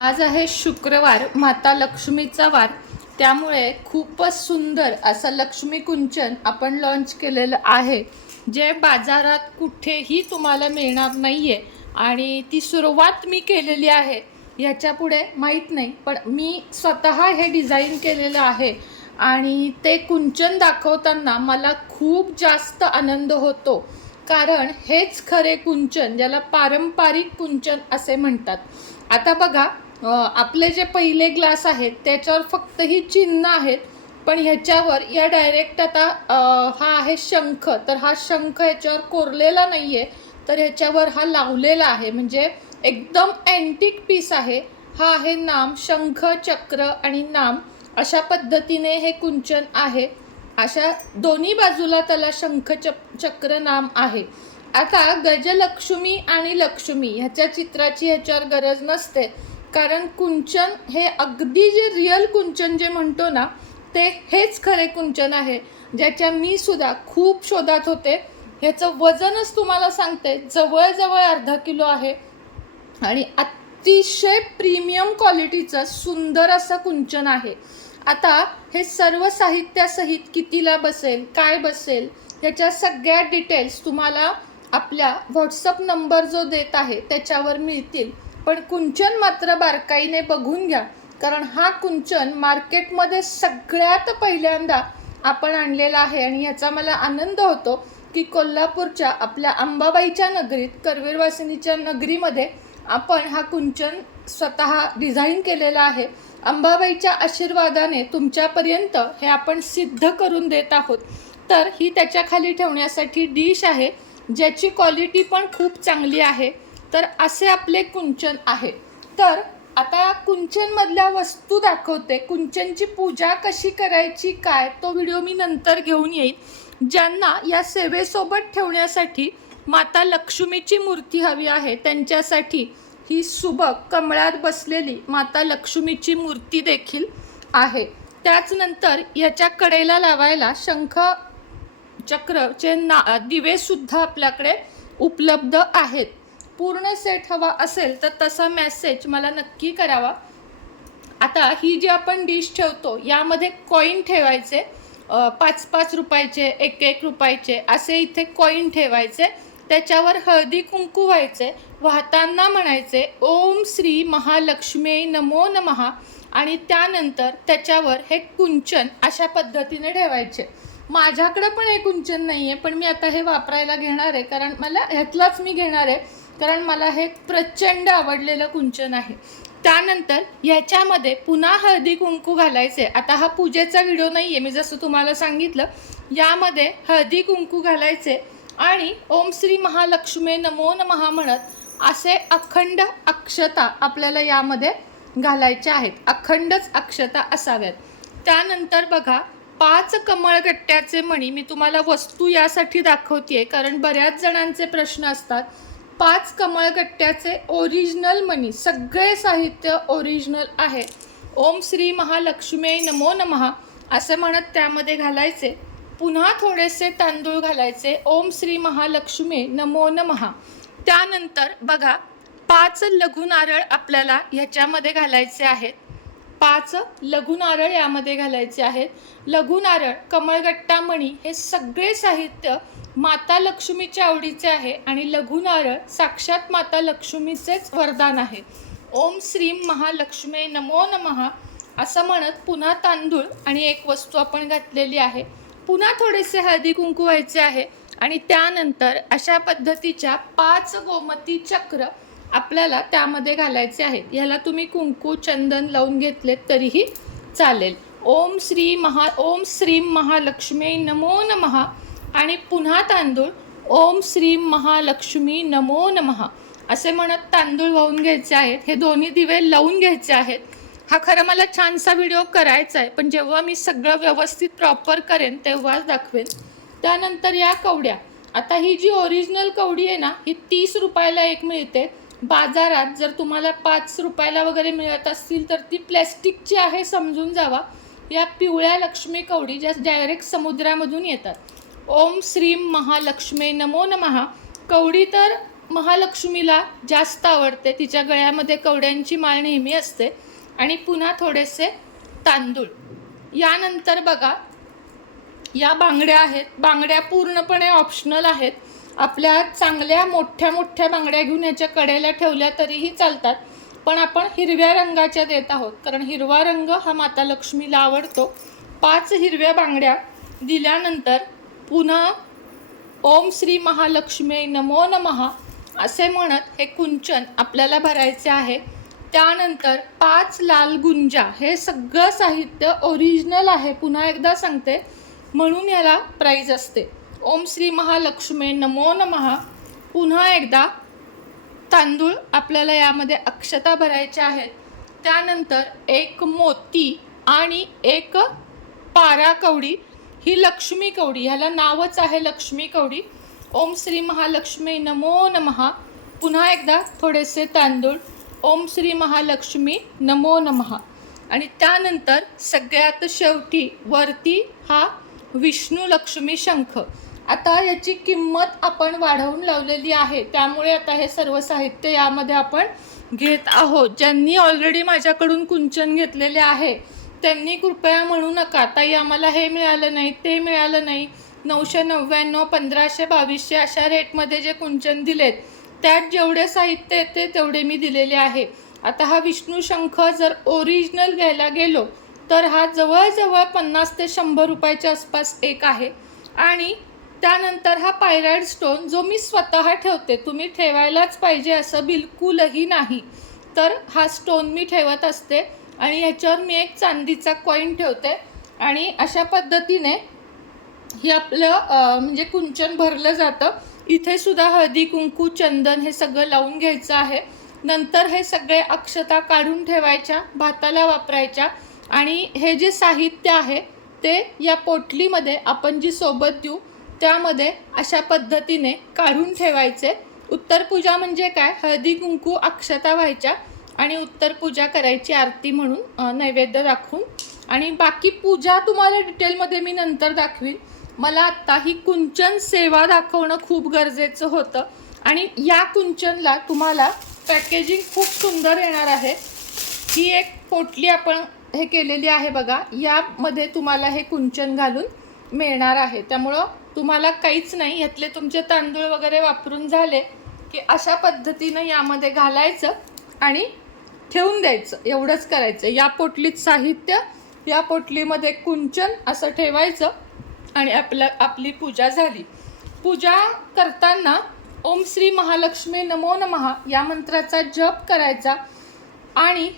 आज आहे शुक्रवार माता लक्ष्मीचा वार. त्यामुळे खूपच सुंदर असं लक्ष्मी कुंचन आपण लॉन्च केलेलं आहे. जे बाजारात कुठेही तुम्हाला मिळणार नाही आहे आणि ती सुरुवात मी केलेली आहे ह्याच्या पुढे माहीत नाही. पण मी स्वतः हे डिझाईन केलेलं आहे आणि ते कुंचन दाखवताना मला खूप जास्त आनंद होतो. कारण हेच खरे कुंचन ज्याला पारंपरिक कुंचन असे म्हणतात. आता बघा आपले जे पहिले ग्लास आहेत त्याच्यावर फक्त ही चिन्ह आहेत पण ह्याच्यावर या डायरेक्ट आता हा आहे शंख. तर हा शंख ह्याच्यावर कोरलेला नाही आहे तर ह्याच्यावर हा लावलेला आहे. म्हणजे एकदम अँटिक पीस आहे. हा आहे नाम शंख चक्र आणि नाम अशा पद्धतीने हे कुंचन आहे. अशा दोन्ही बाजूला त्याला शंख चक्र नाम आहे. आता गजलक्ष्मी आणि लक्ष्मी ह्याच्या चित्राची ह्याच्यावर गरज नसते. कारण कुंचन हे अगदी जे रिअल कुंचन जे म्हणतो ना ते हेच खरे कुंचन आहे ज्याच्या मी सुद्धा खूप शोधात होते. ह्याचं वजनच तुम्हाला सांगते जवळजवळ अर्धा किलो आहे. आणि अतिशय प्रीमियम क्वालिटीचं सुंदर असं कुंचन आहे. आता हे सर्व साहित्यासहित कितीला बसेल काय बसेल ह्याच्या सगळ्या डिटेल्स तुम्हाला आपल्या व्हॉट्सअप नंबर जो देत आहे त्याच्यावर मिळतील. पण कुंचन मात्र बारकाईने बघून घ्या. कारण हा कुंचन मार्केटमध्ये सगळ्यात पहिल्यांदा आपण आणलेला आहे. आणि ह्याचा मला आनंद होतो की कोल्हापूरच्या आपल्या अंबाबाईच्या नगरीत करवीरवासिनीच्या नगरीमध्ये आपण हा कुंचन स्वतः डिझाईन केलेला आहे. अंबाबाईच्या आशीर्वादाने तुमच्यापर्यंत हे आपण सिद्ध करून देत आहोत. तर ही त्याच्याखाली ठेवण्यासाठी डिश आहे ज्याची क्वालिटी पण खूप चांगली आहे. तर असे आपले कुंचन आहे. तर आता या कुंचनमधल्या वस्तू दाखवते. कुंचनची पूजा कशी करायची काय तो व्हिडिओ मी नंतर घेऊन येईन. ज्यांना या सेवेसोबत ठेवण्यासाठी माता लक्ष्मीची मूर्ती हवी आहे त्यांच्यासाठी ही सुबक कमळात बसलेली माता लक्ष्मीची मूर्ती देखील आहे. त्याचनंतर याच्या कडेला लावायला शंख चक्रचे ना दिवेसुद्धा आपल्याकडे उपलब्ध आहेत. पूर्ण सेट हवा असेल तर तसा मेसेज मला नक्की करावा. आता ही जी आपण डिश ठेवतो यामध्ये कॉईन ठेवायचे. पाच पाच रुपयाचे एक एक रुपयाचे असे इथे कॉईन ठेवायचे. त्याच्यावर हळदी कुंकू व्हायचे. वाहताना म्हणायचे ओम श्री महालक्ष्मी नमो नमः. आणि त्यानंतर त्याच्यावर हे कुंचन अशा पद्धतीने ठेवायचे. माझ्याकडं पण हे कुंचन नाही आहे पण मी आता हे वापरायला घेणार आहे कारण मला ह्यातलाच मी घेणार आहे. कारण मला हे प्रचंड आवडलेलं कुंचन आहे. त्यानंतर ह्याच्यामध्ये पुन्हा हळदी कुंकू घालायचे. आता हा पूजेचा व्हिडिओ नाही आहे मी जसं तुम्हाला सांगितलं यामध्ये हळदी कुंकू घालायचे आणि ओम श्री महालक्ष्मी नमो नमहा म्हणत असे अखंड अक्षता आपल्याला यामध्ये घालायच्या आहेत. अखंडच अक्षता असाव्यात. त्यानंतर बघा पाच कमळगट्ट्याचे मणी मी तुम्हाला वस्तू यासाठी दाखवते कारण बऱ्याच जणांचे प्रश्न असतात. पाच कमळगट्ट्याचे ओरिजिनल मणी सगळे साहित्य ओरिजिनल आहे. ओम श्री महालक्ष्मी नमो नमः असे म्हणत त्यामध्ये घालायचे. पुन्हा थोडेसे तांदूळ घालायचे. ओम श्री महालक्ष्मी नमो नमः त्यानंतर बघा पाच लघु नारळ आपल्याला ह्याच्यामध्ये घालायचे आहेत. पाच लघु नारळ यामध्ये घालायचे आहेत. लघु नारळ कमळगट्टा मणी हे सगळे साहित्य माता लक्ष्मीच्या आवडीचे आहे आणि लघु नारळ साक्षात माता लक्ष्मीचेच वरदान आहे. ओम श्रीम महालक्ष्मी नमो नमः असं म्हणत पुन्हा तांदूळ आणि एक वस्तू आपण घातलेली आहे. पुन्हा थोडेसे हळदी कुंकू व्हायचे आहे आणि त्यानंतर अशा पद्धतीच्या पाच गोमती चक्र आपल्याला त्यामध्ये घालायचे आहेत. ह्याला तुम्ही कुंकू चंदन लावून घेतलेत तरीही चालेल. ओम श्री महा ओम श्रीम महालक्ष्मी नमो नमः आणि पुन्हा तांदूळ. ओम श्री महालक्ष्मी नमो नमः. असे म्हणत तांदूळ वाहून घ्यायचे आहेत. हे दोन्ही दिवे लावून घ्यायचे आहेत. हा खरं मला छानसा व्हिडिओ करायचा आहे. पण जेव्हा मी सगळं व्यवस्थित प्रॉपर करेन तेव्हाच दाखवेन. त्यानंतर या कवड्या. आता ही जी ओरिजिनल कवडी आहे ना ही तीस रुपयाला एक मिळते. बाजारात जर तुम्हाला पाच रुपयाला वगैरे मिळत असतील तर ती प्लॅस्टिकची आहे समजून जावा. या पिवळ्या लक्ष्मी कवडी ज्या डायरेक्ट समुद्रामधून येतात. ओम श्रीम महालक्ष्मी नमो नमहा कवडी तर महालक्ष्मीला जास्त आवडते. तिच्या गळ्यामध्ये कवड्यांची माळ नेहमी असते. आणि पुन्हा थोडेसे तांदूळ. यानंतर बघा या बांगड्या आहेत. बांगड्या पूर्णपणे ऑप्शनल आहेत. आपल्या चांगल्या मोठ्या मोठ्या बांगड्या घेऊन याच्या कडेला ठेवल्या तरीही चालतात. पण आपण हिरव्या रंगाच्या देत आहोत. कारण हिरवा रंग हा माता लक्ष्मीला आवडतो. पाच हिरव्या बांगड्या दिल्यानंतर पुन्हा ओम श्री महालक्ष्मी नमो नमः असे म्हणत हे कुंचन आपल्याला भरायचे आहे. त्यानंतर पाच लाल गुंजा हे सगळं साहित्य ओरिजिनल आहे. पुन्हा एकदा सांगते म्हणून याला प्राईज असते. ओम श्री महालक्ष्मी नमो नमः. पुन्हा एकदा तांदूळ आपल्याला यामध्ये अक्षता भरायच्या आहेत. त्यानंतर एक मोती आणि एक पारा कवडी ही लक्ष्मी कवडी ह्याला नावच आहे लक्ष्मी कवडी. ओम श्री महालक्ष्मी नमो नमः. पुन्हा एकदा थोडेसे तांदूळ. ओम श्री महालक्ष्मी नमो नमः. आणि त्यानंतर सगळ्यात शेवटी वरती हा विष्णू लक्ष्मी शंख. आता याची किंमत आपण वाढवून लावलेली आहे. त्यामुळे आता हे सर्व साहित्य यामध्ये आपण घेत आहोत. ज्यांनी ऑलरेडी माझ्याकडून कुंचन घेतलेले आहे त्यांनी कृपया म्हणू नका. ताई आम्हाला हे मिळालं नाही ते मिळालं नाही. नऊशे नव्याण्णव पंधराशे बावीसशे अशा रेटमध्ये जे कुंचन दिलेत त्यात जेवढे साहित्य येते तेवढे मी दिलेले आहे. आता हा विष्णू शंख जर ओरिजिनल घ्यायला गेलो तर हा जवळजवळ पन्नास ते शंभर रुपयाच्या आसपास एक आहे. आणि त्यानंतर हा पायराईड स्टोन जो मी स्वतः ठेवते तुम्ही ठेवायलाच पाहिजे असं बिलकुलही नाही. तर हा स्टोन मी ठेवत असते. आणि ह्याच्यावर मी एक चांदीचा कॉईन ठेवते. आणि अशा पद्धतीने हे आपलं म्हणजे कुंचन भरलं जातं. इथे सुद्धा हळदी कुंकू चंदन हे सगळं लावून घ्यायचं आहे. नंतर हे सगळे अक्षता काढून ठेवायच्या भाताला वापरायच्या. आणि हे जे साहित्य आहे ते या पोटलीमध्ये आपण जी सोबत देऊ त्यामध्ये अशा पद्धतीने काढून ठेवायचे. उत्तर पूजा म्हणजे काय? हळदी कुंकू अक्षता व्हायच्या. आणि उत्तर पूजा करायची आरती म्हणून नैवेद्य दाखवून. आणि बाकी पूजा तुम्हाला डिटेलमध्ये मी नंतर दाखवीन. मला आत्ता ही कुंचन सेवा दाखवणं खूप गरजेचं होतं. आणि या कुंचनला तुम्हाला पॅकेजिंग खूप सुंदर येणार आहे. ही एक पोटली आपण हे केलेली आहे बघा. यामध्ये तुम्हाला हे कुंचन घालून मिळणार आहे. त्यामुळं तुम्हाला काहीच नाही. यातले तुमचे तांदूळ वगैरे वापरून झाले की अशा पद्धतीनं यामध्ये घालायचं. आणि ठेवून द्यायचं एवढंच करायचं. या पोटलीत साहित्य या पोटलीमध्ये कुंचन असं ठेवायचं आणि आपलं आपली पूजा झाली. पूजा करताना ओम श्री महालक्ष्मी नमो नमः या मंत्राचा जप करायचा आणि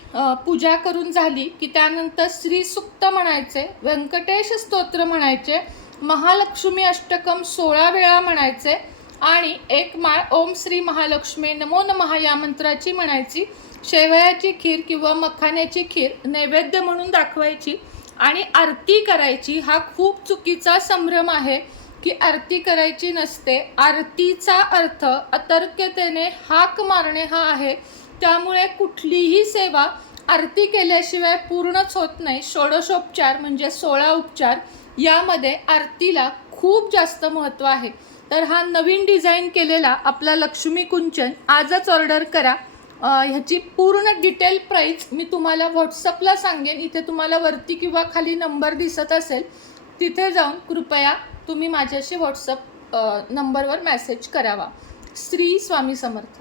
पूजा करून झाली की त्यानंतर श्री सुक्त म्हणायचे व्यंकटेश स्तोत्र म्हणायचे महालक्ष्मी अष्टकम सोळा वेळा म्हणायचे आणि एक माळ ओम श्री महालक्ष्मी नमो नमः या मंत्राची म्हणायची. शेवयाची खीर किंवा मखाण्याची खीर नैवेद्य म्हणून दाखवायची आणि आरती करायची हा खूप चुकीचा संभ्रम आहे की आरती करायची नसते. आरतीचा अर्थ अतर्क्यतेने हाक मारणे हा आहे. त्यामुळे कुठलीही सेवा आरती केल्याशिवाय पूर्णच होत नाही. षोडशोपचार म्हणजे सोळा उपचार यामध्ये आरतीला खूप जास्त महत्त्व आहे. तर हा नवीन डिझाईन केलेला आपला लक्ष्मी कुंचन आजच ऑर्डर करा. ह्याची पूर्ण डिटेल प्राईस मी तुम्हाला व्हॉट्सअपला सांगेन. इथे तुम्हाला वरती किंवा खाली नंबर दिसत असेल तिथे जाऊन कृपया तुम्ही माझ्याशी व्हॉट्सअप नंबरवर मॅसेज करावा. श्री स्वामी समर्थ.